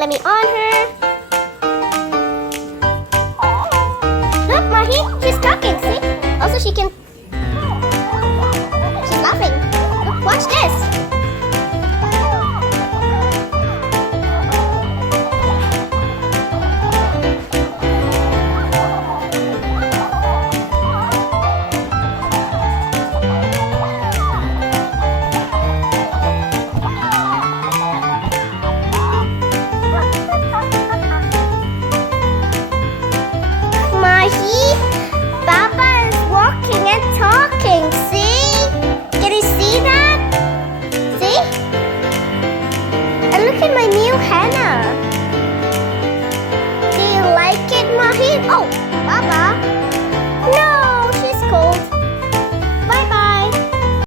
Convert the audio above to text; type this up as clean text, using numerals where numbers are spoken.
let me on her. Look, Mahi, she's talking, see? Also, she's laughing. Look, watch this.